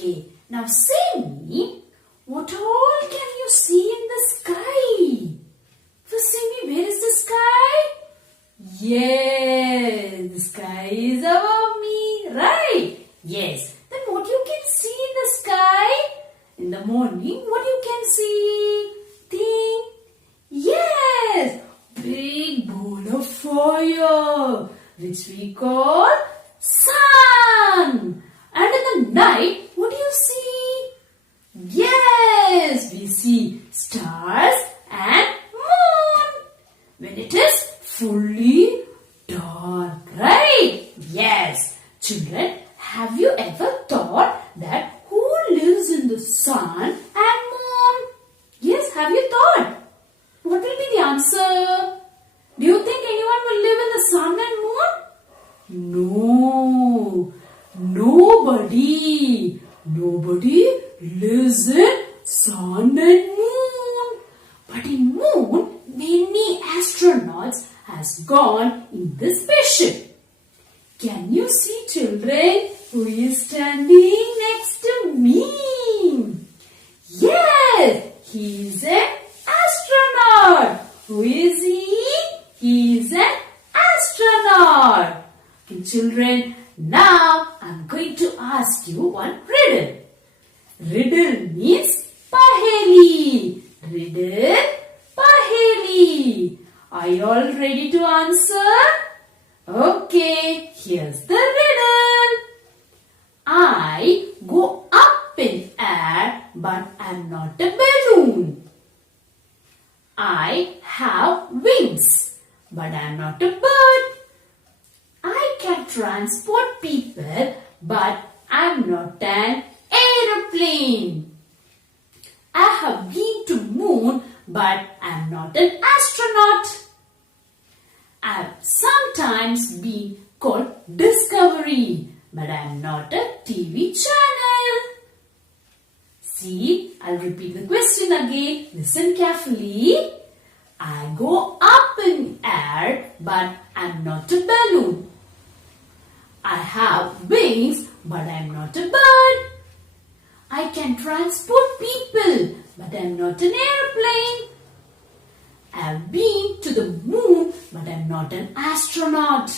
Okay, now say me, what all can you see in the sky? First say me, where is the sky? Yes, the sky is above me, right? Yes, then what you can see in the sky? In the morning, what you can see? Think. Yes, big ball of fire, which we call sun. And in the night, what do you see? Yes, we see stars and moon. When it is fully dark, right? Yes. Children, have you ever thought that who lives in the sun and moon? Yes, have you thought? What will be the answer? Do you think anyone will live in the sun and moon? No. Nobody lives in sun and moon. But in moon, many astronauts has gone in the spaceship. Can you see, children, who is standing next to me? Yes, he is an astronaut. Who is he? He is an astronaut. Okay, children, now I'm going to ask you one riddle. Riddle means paheli. Riddle, paheli. Are you all ready to answer? Okay, here's the riddle. I go up in air, but I'm not a balloon. I have wings, but I'm not a bird. I can transport people, but I'm not an aeroplane. I have been to moon, but I'm not an astronaut. I've sometimes been called Discovery, but I'm not a TV channel. See, I'll repeat the question again. Listen carefully. I go up in air, but I'm not a balloon. I have wings, but I'm not a bird. I can transport people, but I'm not an airplane. I've been to the moon, but I'm not an astronaut.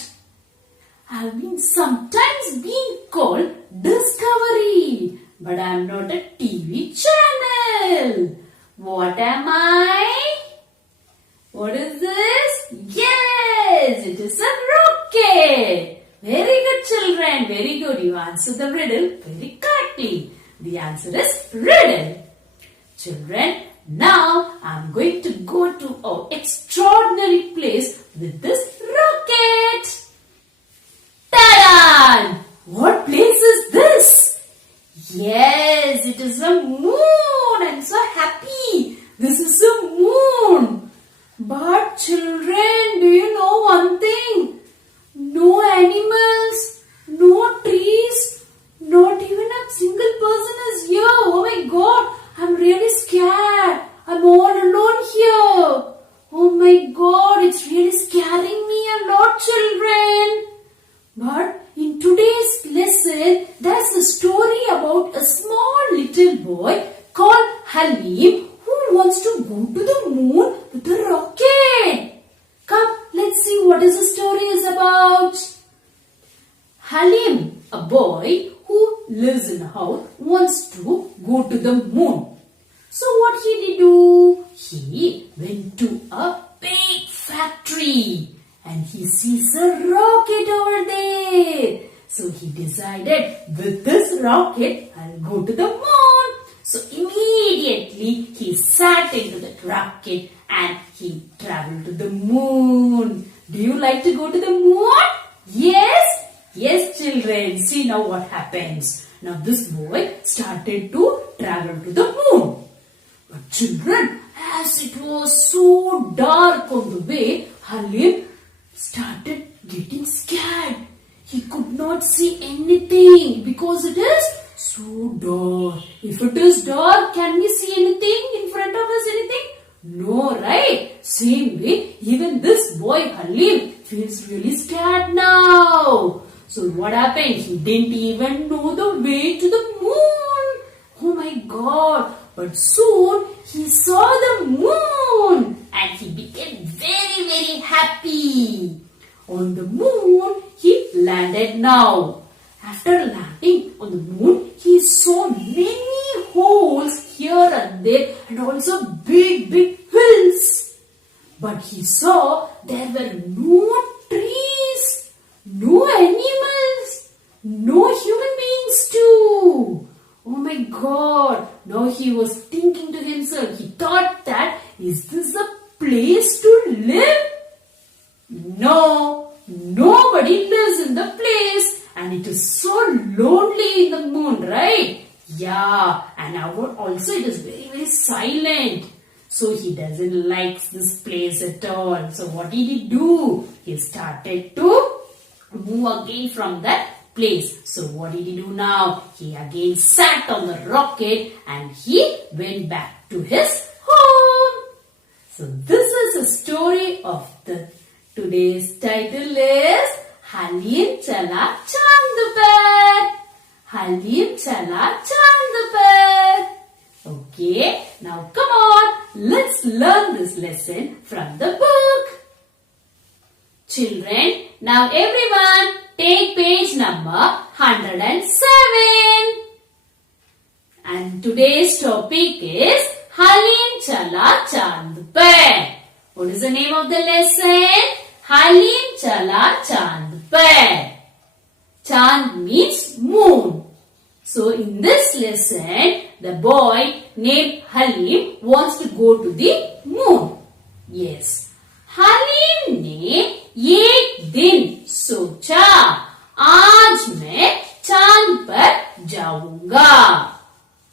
I've been sometimes been called Discovery, but I'm not a TV channel. What am I? What is this? Yes, it is a rocket. Very good, children. Very good. You answered the riddle very correctly. The answer is riddle. Children, now I'm going to go to an extraordinary place with this rocket. Ta-da! What place is this? Yes, it is a moon. I'm so happy. This is a moon. But children, do you know one thing? No animals, no trees, not even a single person is here. Oh my God, I'm really scared. I'm all alone here. Oh my God, it's really scaring me a lot, children. But in today's lesson, there's a story about a small little boy called Halim who wants to go to the moon with a rocket. Come, let's see what is the story is about. Halim, a boy who lives in a house, wants to go to the moon. So what did he do? He went to a big factory and he sees a rocket over there. So he decided, with this rocket, I'll go to the moon. So immediately he sat into that rocket and he traveled to the moon. Do you like to go to the moon? Yes? Yes, children. See now what happens. Now this boy started to travel to the moon. But children, as it was so dark on the way, Halim started getting scared. He could not see anything because it is so dark. If it is dark, can we see anything in front of us? Anything? No, right? Same way, even this boy Halim feels really scared now. So what happened? He didn't even know the way to the moon. God! But soon he saw the moon and he became very, very happy. On the moon, he landed now. After landing on the moon, he saw many holes here and there and also big, big hills. But he saw there were no trees, no animals, no human beings too. Oh my God! Now he was thinking to himself, he thought that, is this a place to live? No, nobody lives in the place and it is so lonely in the moon, right? Yeah, and also it is very, very silent. So he doesn't like this place at all. So what did he do? He started to move again from that place. So what did he do now? He again sat on the rocket and he went back to his home. So this is a story of today's title is Halim Chala Chand Par. Halim Chala Chand Par. Okay, now come on, let's learn this lesson from the book. Children, now everyone take page number 107. And today's topic is Halim Chala Chand Par. What is the name of the lesson? Halim Chala Chand Par. Chand means moon. So in this lesson, the boy named Halim wants to go to the moon. Yes. Halim ने एक दिन सोचा आज मैं चांद पर जाऊंगा.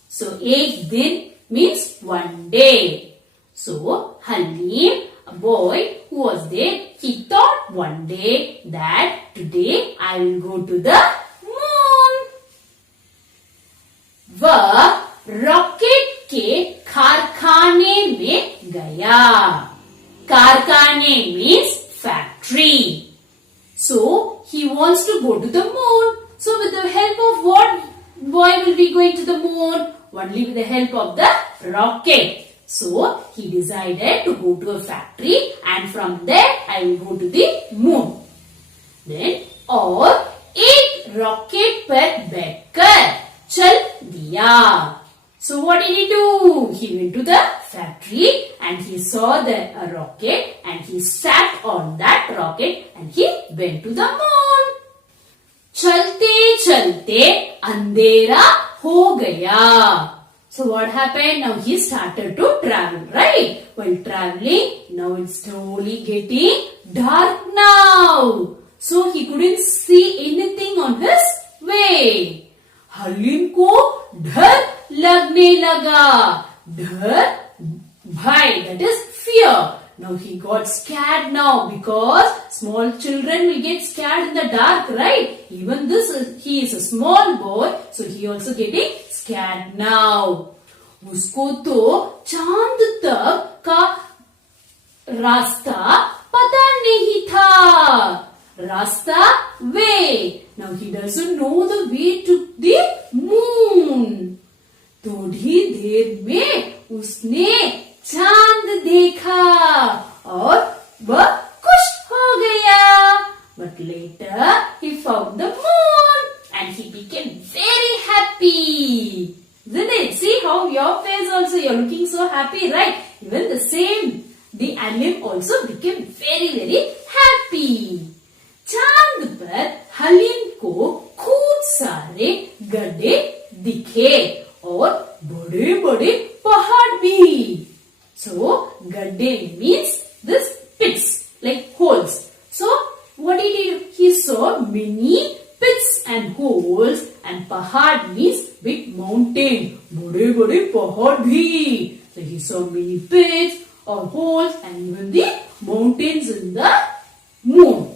So एक दिन means one day. So Halim, a boy who was there, he thought one day that today I will go to the moon. वह रॉकेट के कारखाने में गया. कारखाने means factory. So he wants to go to the moon. So with the help of what boy will be going to the moon? Only with the help of the rocket. So he decided to go to a factory and from there I will go to the moon. Then और एक rocket पर बैठकर चल दिया. So what did he do? He went to the factory and he saw the rocket and he sat on that rocket and he went to the moon. चलते चलते अंधेरा हो गया. So what happened? Now he started to travel, right? While traveling, now it's slowly getting dark now. So he couldn't see anything on his way. Haleem को डर लगने लगा. डर, भय, that is fear. Now he got scared now because small children will get scared in the dark, right? Even he is a small boy, so he also getting scared now. उसको तो चांद तक का रास्ता पता नहीं था. रास्ता way. Now he doesn't know the way to the moon. थोड़ी देर में उसने चांद देखा और वह खुश हो गया. But later he found the moon and he became very happy. Isn't it? See how your face also, you're looking so happy, right? Even the same, the Halim also became very, very happy. चांद पर हलीम को खूब सारे गड्ढे दिखे और बड़े बड़े पहाड़ भी. So गड्ढे means this pits, like holes. So what did he saw? Many pits and holes, and pahad means big mountain. बड़े बड़े पहाड़ भी. So he saw many pits or holes and even the mountains in the moon.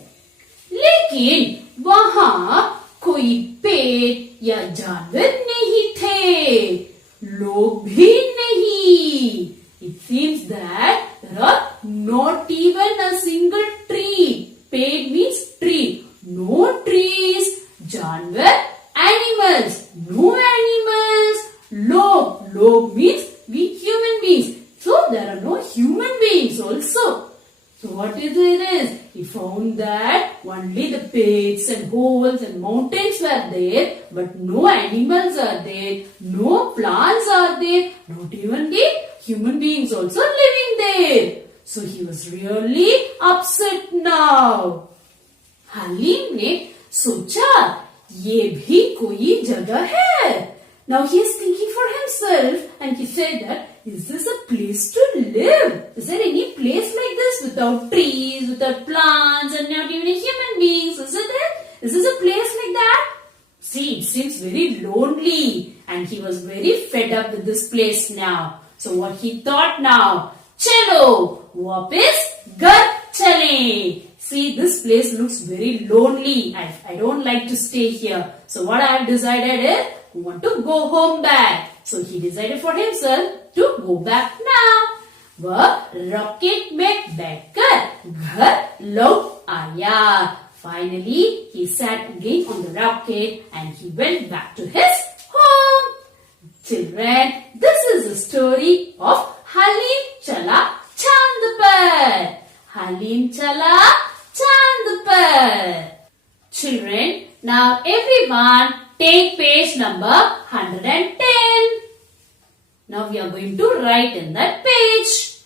लेकिन वहां कोई पेड़ या जानवर नहीं थे. लोग भी नहीं. It seems that there are not even a single tree. Ped means tree. No trees. Janwar, animals. No animals. Log globe means we human beings. So there are no human beings also. So what is it? He found that only the pits and holes and mountains were there, but no animals are there, no plants are there, not even the human beings also living there. So he was really upset now. Haleem ने सोचा ये भी कोई जगह है. Now he is thinking for himself and he said that, is this a place to live? Is there any place like this without trees, without plants and not even human beings? Is it there? Is this a place like that? See, it seems very lonely and he was very fed up with this place now. So what he thought now, chalo, wapis घर चलें. See, this place looks very lonely. I don't like to stay here. So what I have decided is, I want to go home back. So he decided for himself to go back now. वह rocket में बैठकर घर लौट आया. Finally, he sat again on the rocket and he went back to his home. Children, this is the story of Halim Chala Chand Par. Halim Chala Chand Par. Children, now everyone take page number 110. Now we are going to write in that page.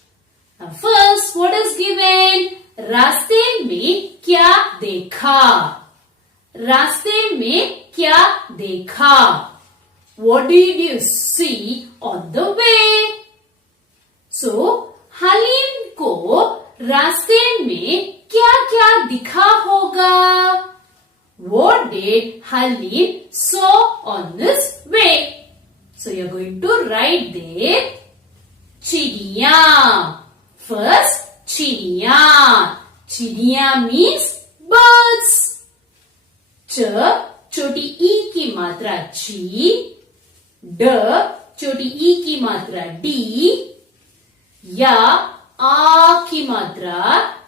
Now first, what is given? रास्ते में क्या देखा? रास्ते में क्या देखा? What did you see on the way? So, haleem को रास्ते में क्या-क्या दिखा होगा? What did Halim saw on this way? So you are going to write there चिड़िया. First, चिड़िया. चिड़िया means birds. च छोटी ई की मात्रा ची. ड छोटी ई की मात्रा डी. या आ की मात्रा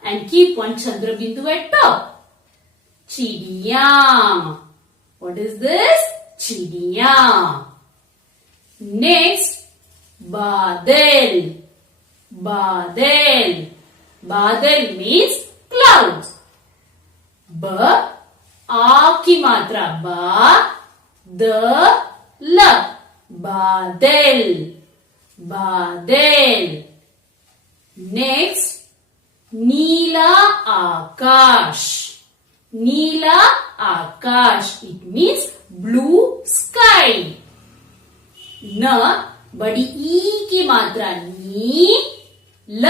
and keep one chandra bindu at top. चिड़िया. What is this? चिड़िया. Next, बादल. बादल. बादल means clouds. ब आ की मात्रा बा. The law. बादल. बादल. Next, Neela Akash. Neela Akash. It means blue sky. न बड़ी ई की मात्रा नी. ल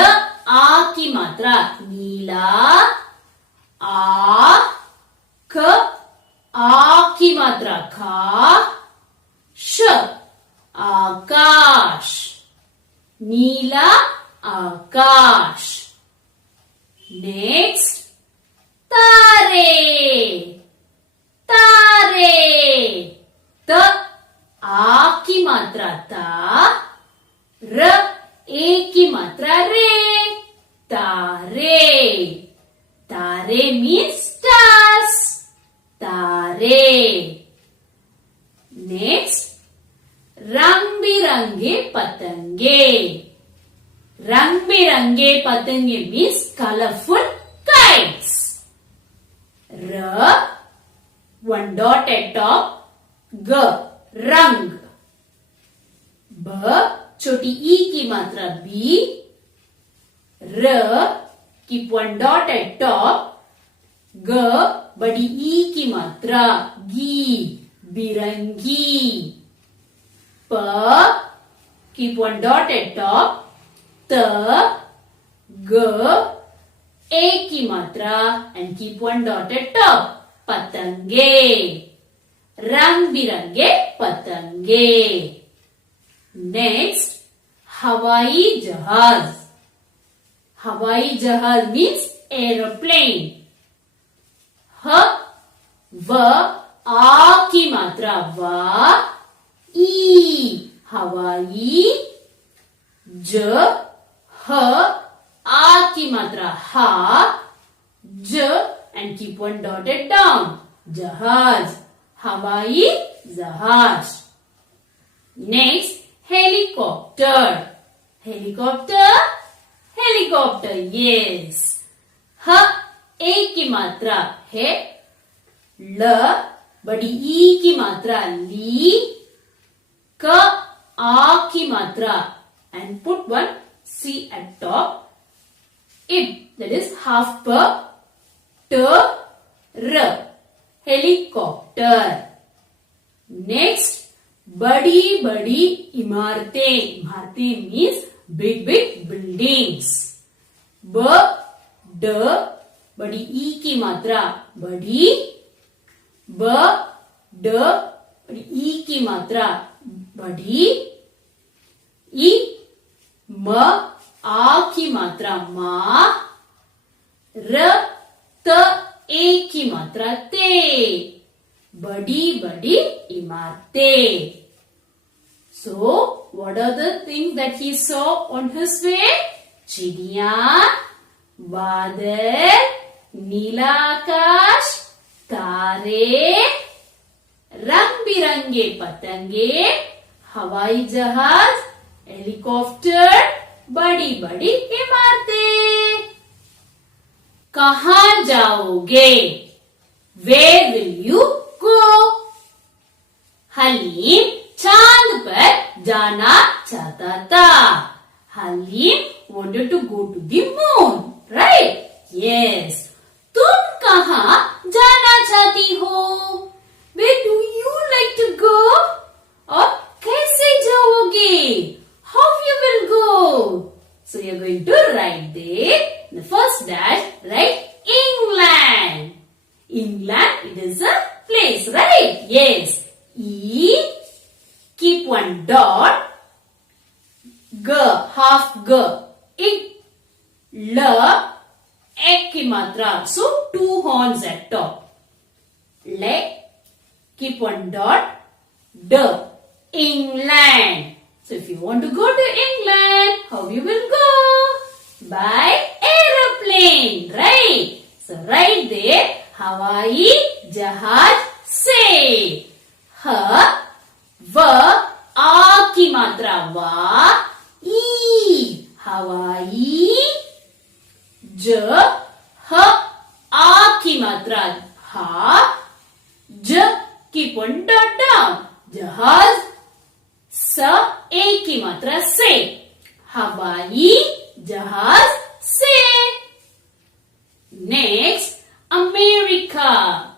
आ की मात्रा नीला. आ क आ की मात्रा खा. श आकाश. नीला आकाश. नेक्स्ट, तारे. तारे. त आ की मात्रा ता. र ए की मात्रा रे. तारे. तारे means stars. तारे. नेक्स्ट, रंग बिरंगे पतंगे. रंग बिरंगे पतंगे means colorful kites. Raw one dot at top. ग रंग. ब छोटी ई की मात्रा B. Raw keep one dot at top. ग बड़ी ई की मात्रा गी. बिरंगी. प keep one dot at top. त ग ए की मात्रा and keep one dot at top. पतंगे. रंग बिरंगे पतंगे. नेक्स्ट, हवाई जहाज. हवाई जहाज means एरोप्लेन. ह व आ की मात्रा वा. ई हवाई. ज ह आ की मात्रा हा. ज and keep one dotted down. जहाज. हवाई जहाज. Next, helicopter. helicopter. Helicopter, helicopter, yes. ह ए की मात्रा है ल, बड़ी ई की मात्रा ली, क आ की मात्रा and put one C at top. Ib, that is half per t r, helicopter. Next, बड़ी बड़ी इमारतें. इमारतें means big big buildings. ब ड, बड़ी ई की मात्रा बड़ी, ब ड, बड़ी ई की मात्रा बड़ी, ई म आ की मात्रा मा, र त ए की मात्रा ते, बड़ी बड़ी इमारतें. So, what are the things that he saw on his way? चिड़िया, बादल, नीला आकाश, तारे, रंग बिरंगे पतंगे, हवाई जहाज, हेलीकॉप्टर, बड़ी बड़ी इमारतें. कहाँ जाओगे? Where will you go? Haleem चांद पर जाना चाहता था. Haleem wanted to go to the moon, right? Yes. तुम कहाँ जाना चाहती हो? Where do you like to go? और कैसे जाओगे? How you will go? So you are going to write there. The first dash, write England. England, it is a place, right? Yes. E, keep one dot. G, half G. L, ek की मात्रा. So, two horns at top. Leg, keep one dot. D, England. So, if you want to go to England, how you will go? By aeroplane, right? So, right there, हवाई जहाज से. ह, व, आ की मात्रा वा, ई, हवाई, ज, ह, आ की मात्रा हा, ज, keep one dot down, जहाज, स, ए की मात्रा से, हवाई जहाज से. Next, America.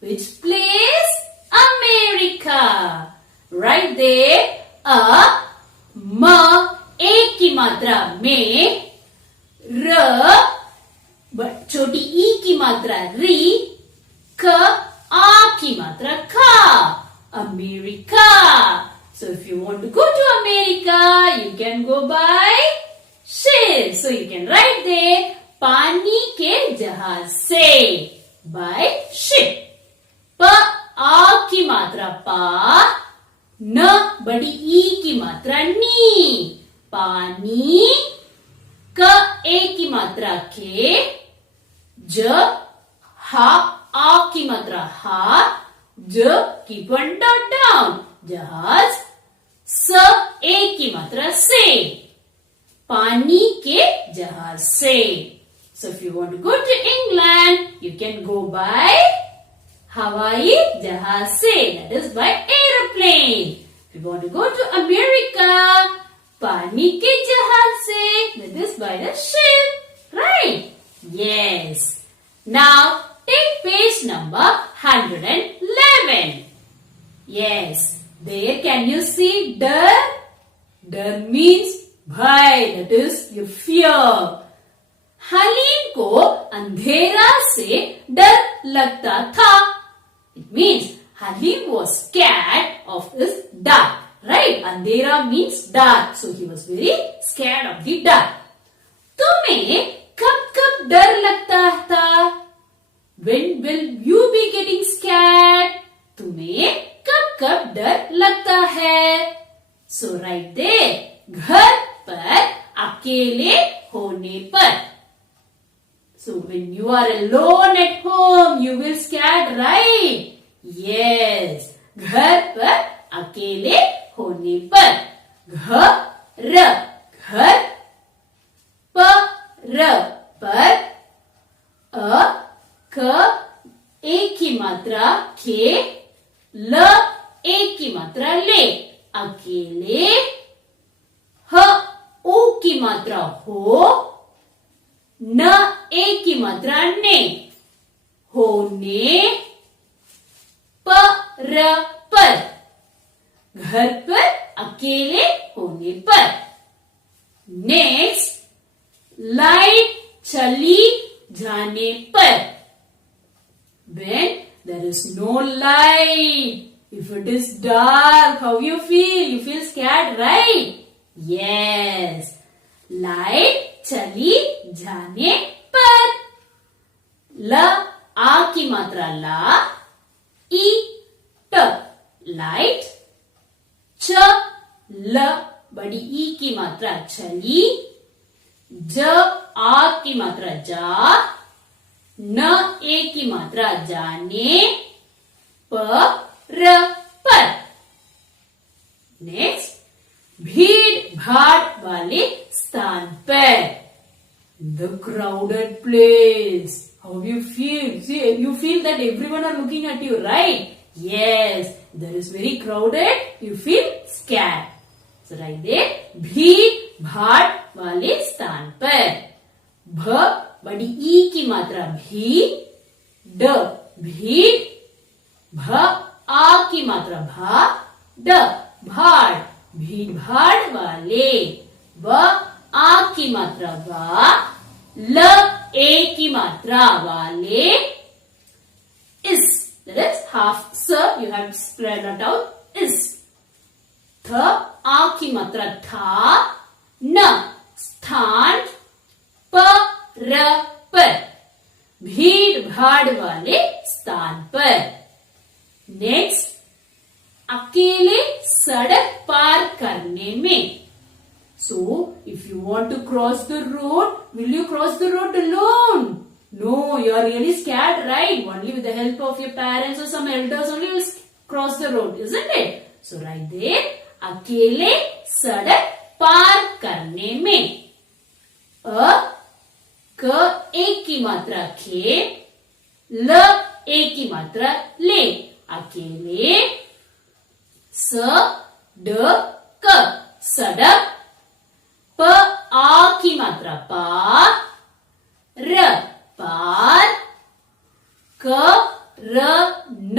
Which place? America. Right there, a, म, ए की मात्रा में, र, छोटी ई की मात्रा री, क, आ की मात्रा खा. America. So if you want to go to America, you can go by ship. So you can write there, पानी के जहाज से, by ship. प, आ की मात्रा पा, न, बड़ी ई की मात्रा नी, पानी, क, ए की मात्रा के, ज, हा, आ की मात्रा हा, ज, keep one dot down, जहाज, स, ए की मात्रा से, पानी के जहाज से. So if you want to go to England, you can go by हवाई जहाज से, that is by aeroplane. If you want to go to America, पानी के जहाज से, that is by the ship, right? Yes. Now take page number 111. Yes. There can you see डर? डर means भय, that is your fear. Haleem को अंधेरा से डर लगता था. It means Halim was scared of his dark, right? Andhera means dark, so he was very scared of the dark. तुम्हें कब कब डर लगता था? When will you be getting scared? तुम्हें कब कब डर लगता है? So right there, घर पर अकेले होने पर. So when you are alone at home, you will scared, right? Yes. घर पर अकेले होने पर. र घर, प र पर, अ क एक की मात्रा खे, ल एक की मात्रा ले, अकेले, ह ऊ की मात्रा हो, न एक की मात्रा ने, होने, प र पर, घर पर अकेले होने पर। नेक्स्ट, लाइट चली जाने पर, when there is no light, if it is dark, how you feel? You feel scared, right? Yes. Light चली जाने पर, ल आ की मात्रा ला, ई ट लाइट, च ल बड़ी ई की मात्रा चली, ज आ की मात्रा जा, न ए की मात्रा जाने, प र पर। नेक्स्ट, भीड़ भाड़ वाले स्थान पर, the crowded place. How do you feel? See, you feel that everyone are looking at you, right? Yes, there is very crowded. You feel scared. So right there, भीड़ भाड़ वाले स्थान पर, भ बड़ी ई की मात्रा भी, ड भीड़, भ आ की मात्रा भा, ड भाड़ भीड़ भाड़ वाले, व आ की मात्रा वा, ल ए की मात्रा वाले, इस, that is half s, you have to spread it out, इस, थ आ की मात्रा था, न स्थान, प र पर, भीड़ भाड़ वाले स्थान पर। नेक्स्ट, अकेले सड़क पार करने में, so if you want to cross the road, will you cross the road alone? No, you are really scared, right? Only with the help of your parents or some elders only you will cross the road, isn't it? So right there, अकेले सड़क पार करने में, अ क एक की मात्रा खे, ल एक की मात्रा ले, अकेले, स ड क सड़क, प आ की मात्रा पा, र पार, क र न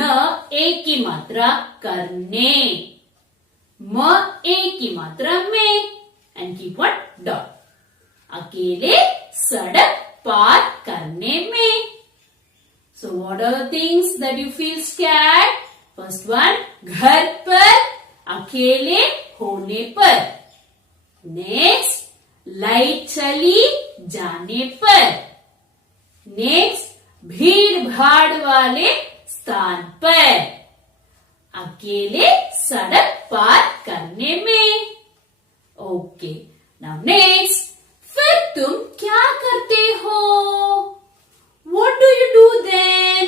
एक की मात्रा करने, म एक की मात्रा में, एंड कीप व्हाट डॉट, अकेले सड़क पार करने में। So what are the things that you feel scared? First one, घर पर अकेले होने पर। नेक्स्ट, लाइट चली जाने पर। नेक्स्ट, भीड़ भाड़ वाले स्थान पर, अकेले सड़क पार करने में। ओके, नाउ नेक्स्ट, फिर तुम क्या करते हो? What do you do then?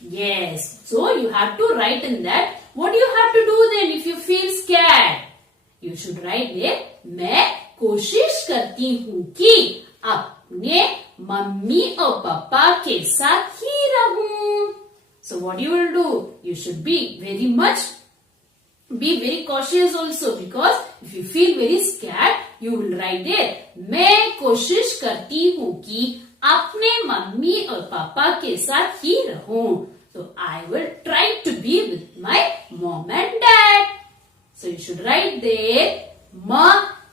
Yes, so you have to write in that. What do you have to do then if you feel scared? You should write there. मैं कोशिश करती हूँ कि अपने मम्मी और पापा के साथ ही रहूं. So what you will do? You should be very cautious also, because if you feel very scared, you will write there. मैं कोशिश करती हूँ कि अपने मम्मी और पापा के साथ ही रहूं. So I will try to be with my mom and dad. So you should write there. म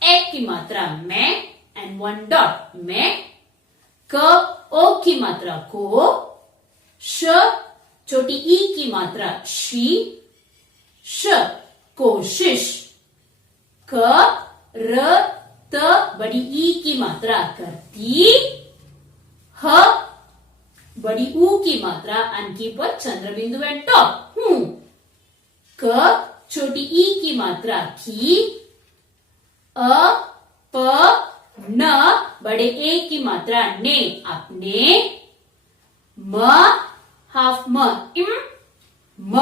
एक की मात्रा मैं and one dot मैं. क ओ की मात्रा को. श छोटी ई की मात्रा शी. श कोशिश. क र त बड़ी ई की मात्रा करती. ह बड़ी ऊ की मात्रा अनकी पर चंद्र बिंदु एंड टॉप हूं. क छोटी ई की मात्रा की. अ प न बड़े ए की मात्रा ने अपने. म हाफ म इम. म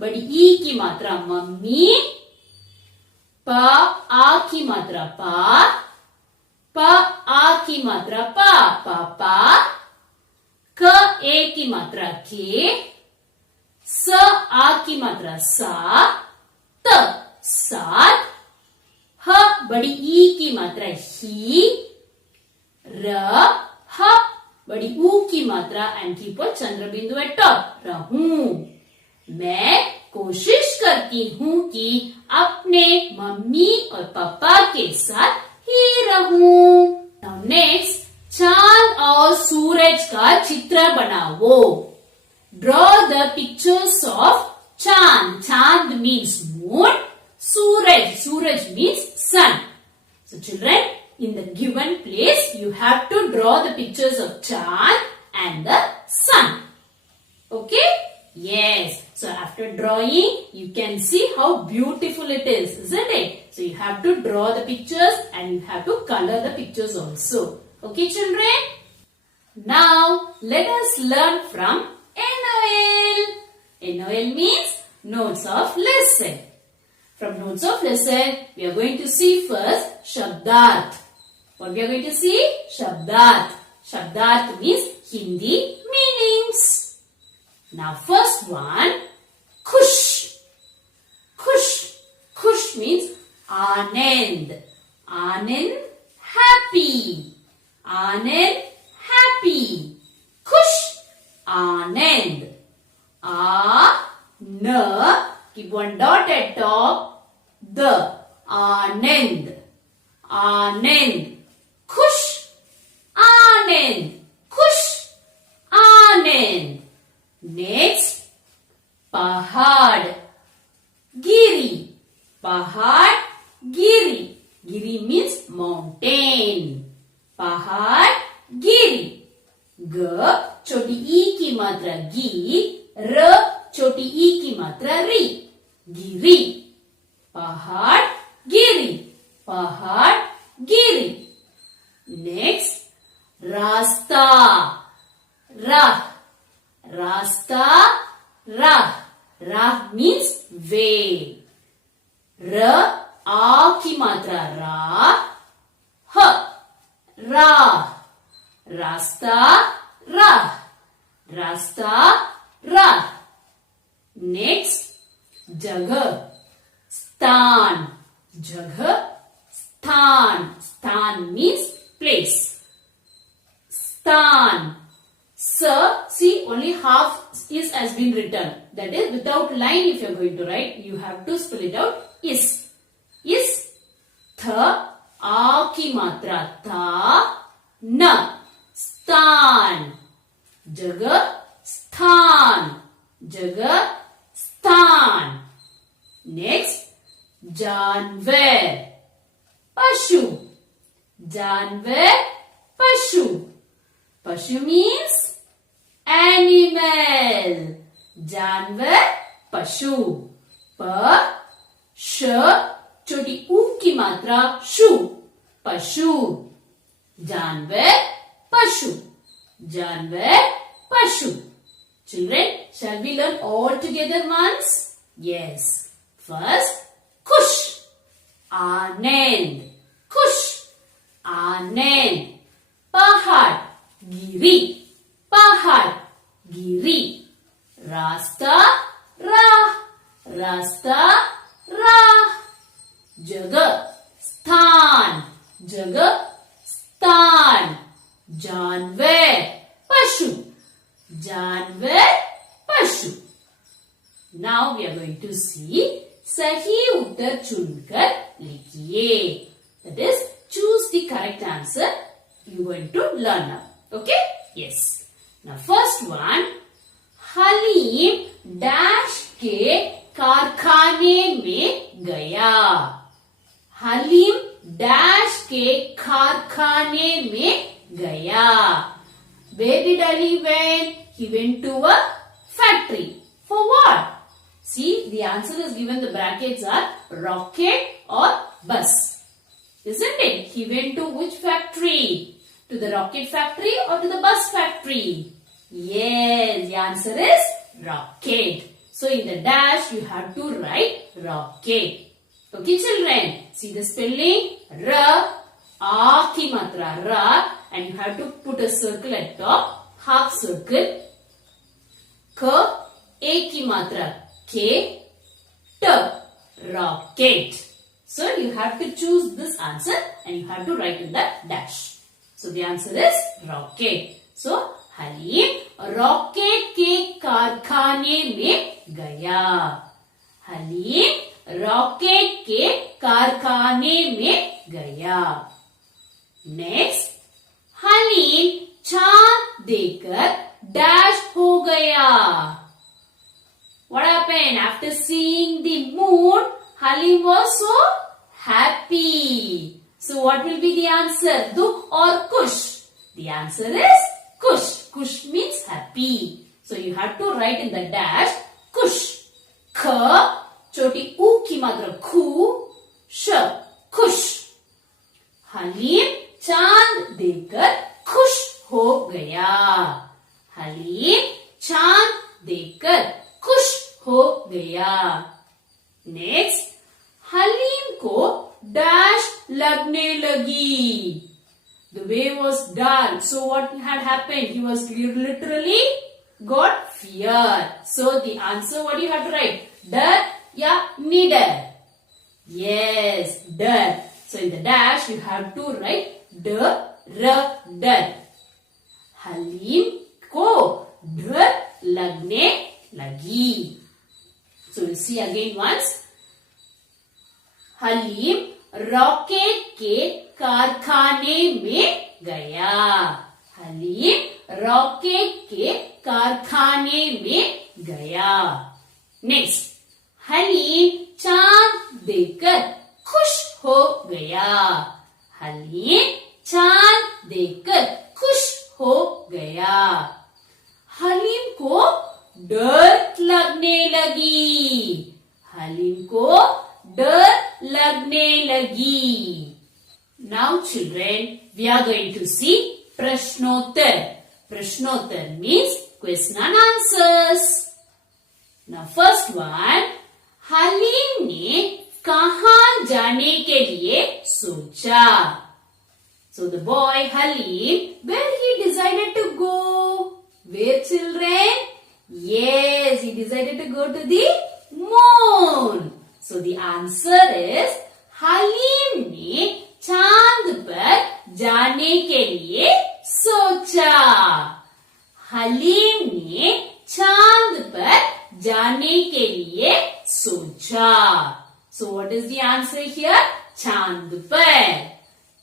बड़ी ई की मात्रा मम्मी. प आ की मात्रा पा, प आ की मात्रा पा, पापा, क ए की मात्रा के, स आ की मात्रा सा, त सात, ह बड़ी ई की मात्रा ही, र ह बड़ी ऊ की मात्रा एंड कीप अ चंद्र बिंदु एट टॉप, रहूं। मैं कोशिश करती हूं कि अपने मम्मी और पापा के साथ ही रहूं। नाउ नेक्स्ट, चांद और सूरज का चित्र बनाओ। ड्रॉ द पिक्चर्स ऑफ चांद। चांद means moon, Suraj means sun. So children, in the given place, you have to draw the pictures of Chand and the sun. Okay? Yes. So after drawing, you can see how beautiful it is, isn't it? So you have to draw the pictures and you have to color the pictures also. Okay, children? Now, let us learn from NOL. NOL means Notes of Lesson. From Notes of Lesson, we are going to see first Shabdarth. What we are going to see? Shabdarth. Shabdarth means Hindi meanings. Now first one, Khush. Khush. Khush means Anand. Anand, happy. Anand, happy. Khush, Anand. Keep one dot at top. The, Anand. Anand. Khush, Anand. Khush, Anand. Next, Pahad. Giri. Pahad, Giri. Giri means mountain. Pahad, Giri. G, छोटी ई की मात्रा गी, र छोटी ई की मात्रा री, गिरी. पहाड़, गिरी. पहाड़, गिरी. नेक्स्ट, रास्ता. राह. रास्ता, राह. राह मीन्स वे. र आ की मात्रा रा, ह, राह. रास्ता, राह. रास्ता, राह. नेक्स्ट, जगह. स्थान. जगह, स्थान. स्थान मीन्स प्लेस. स्थान. See, only half is has been written. That is, without line if you are going to write, you have to spell it out. Is. Is. Tha, a की मात्रा था, न. स्थान. जगह, स्थान. जगह, स्थान. Next, जानवर. पशु. जानवर, पशु. पशु means animal. जानवर, पशु. प, श, छोटी ऊ की मात्रा शु. पशु. जानवर, पशु. जानवर, पशु. Children, shall we learn all together once? Yes. First, Khush. Anand. Khush. Anand. Pahad. Giri. Pahad. Giri. Rasta. Rah. Rasta. Rah. Jagah. Sthan. Jagah. Sthan. Janvar. Pashu. Janvar, Pashu. Now we are going to see Sahi Uttar Chunkar Likhiye. That is, choose the correct answer you are going to learn now. Okay? Yes. Now first one, Halim dash के कारखाने में गया. Halim dash के कारखाने में गया. Where did Ali went? He went to a factory. For what? See, the answer is given, the brackets are rocket or bus. Isn't it? He went to which factory? To the rocket factory or to the bus factory? Yes, the answer is rocket. So in the dash, you have to write rocket. Okay, children. See the spelling? R, A ki matra, R, and you have to put a circle at top, half circle. K, A ki matra, K, T, rocket. So you have to choose this answer and you have to write in the dash. So the answer is rocket. So Halim rocket के कारखाने में गया. Haleem rocket के कारखाने में गया. Next, haleem चांद देकर डैश हो गया. What happened? After seeing the moon, Halim was so happy. So what will be the answer? Dukh or Kush? The answer is Kush. Kush means happy. So you have to write in the dash Kush. K, choti U ki matra khu, sh, Kush. Halim चांद देखकर खुश हो गया. हलीम चांद देखकर खुश हो गया. नेक्स्ट, हलीम को डैश लगने लगी. The way was dark. So what had happened? He was literally got fear. So the answer, what do you have to write? Dar ya nidar? Yes, dar. So in the dash, you have to write dar. Haleem को डर लगने लगी. So we'll see again once. Halim rocket के कारखाने में गया. Haleem rocket के कारखाने में गया. नेक्स्ट, हलीम चांद देखकर खुश हो गया. हलीम चांद देखकर खुश हो गया. हलीम को डर लगने लगी. हलीम को डर लगने लगी. Now children, we are going to see Prashnotter. Prashnotter means question and answers. Now first one, haleem ने कहाँ जाने के लिए सोचा. So the boy Halim, where he decided to go? Where, children? Yes, he decided to go to the moon. So the answer is haleem ने चांद पर जाने के लिए सोचा. हलीम ने चांद पर जाने के लिए सोचा. So what is the answer here? चांद पर.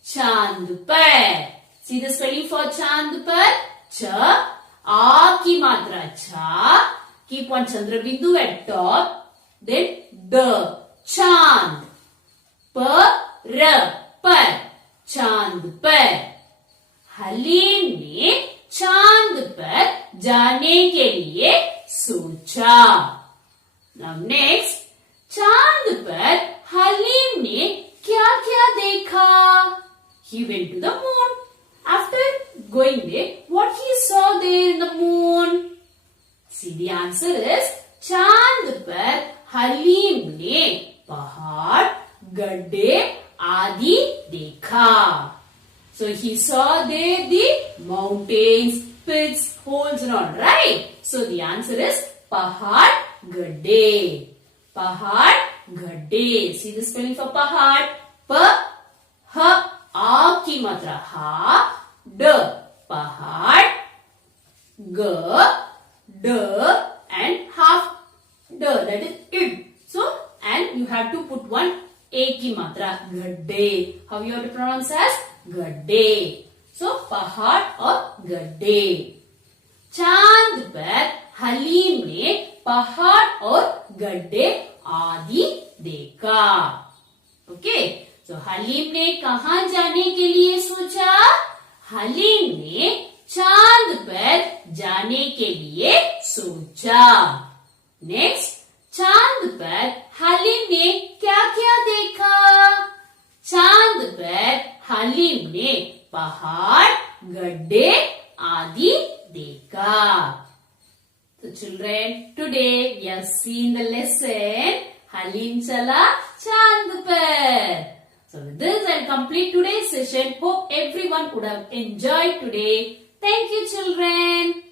चांद पर. See the spelling for चांद पर? च, आ की मात्रा छा, keep one chandra bindu at top, then the, चांद. प, र, पर, चांद पर. हलीम ने चांद पर जाने के लिए सोचा. Now next, चांद पर हलीम ने क्या क्या देखा? He went to the moon. After going there, what he saw there in the moon? See, the answer is चांद पर हलीम ने पहाड़, गड्ढे आदि देखा. So he saw there the mountains, pits, holes and all, right? So the answer is पहाड़, गड्ढे. पहाड़, गड्ढे. See the spelling for पहाड़? प, ह, आ की मात्रा हा, ड, पहाड़, ग, ड and half ड, that is id. So, and you have to put one a की मात्रा, गड्ढे. How you have to pronounce as? गड्ढे. So, पहाड़ और गड्ढे. चांद पर हलीम ने पहाड़ और गड्ढे आदि देखा. Okay. तो हलीम ने कहाँ जाने के लिए सोचा? हलीम ने चांद पर जाने के लिए सोचा. नेक्स्ट, चांद पर हलीम ने क्या क्या देखा? चांद पर हलीम ने पहाड़, गड्ढे आदि देखा. So children, today we have seen the lesson Halim chala chand par. So with this, I'll complete today's session. Hope everyone would have enjoyed today. Thank you, children.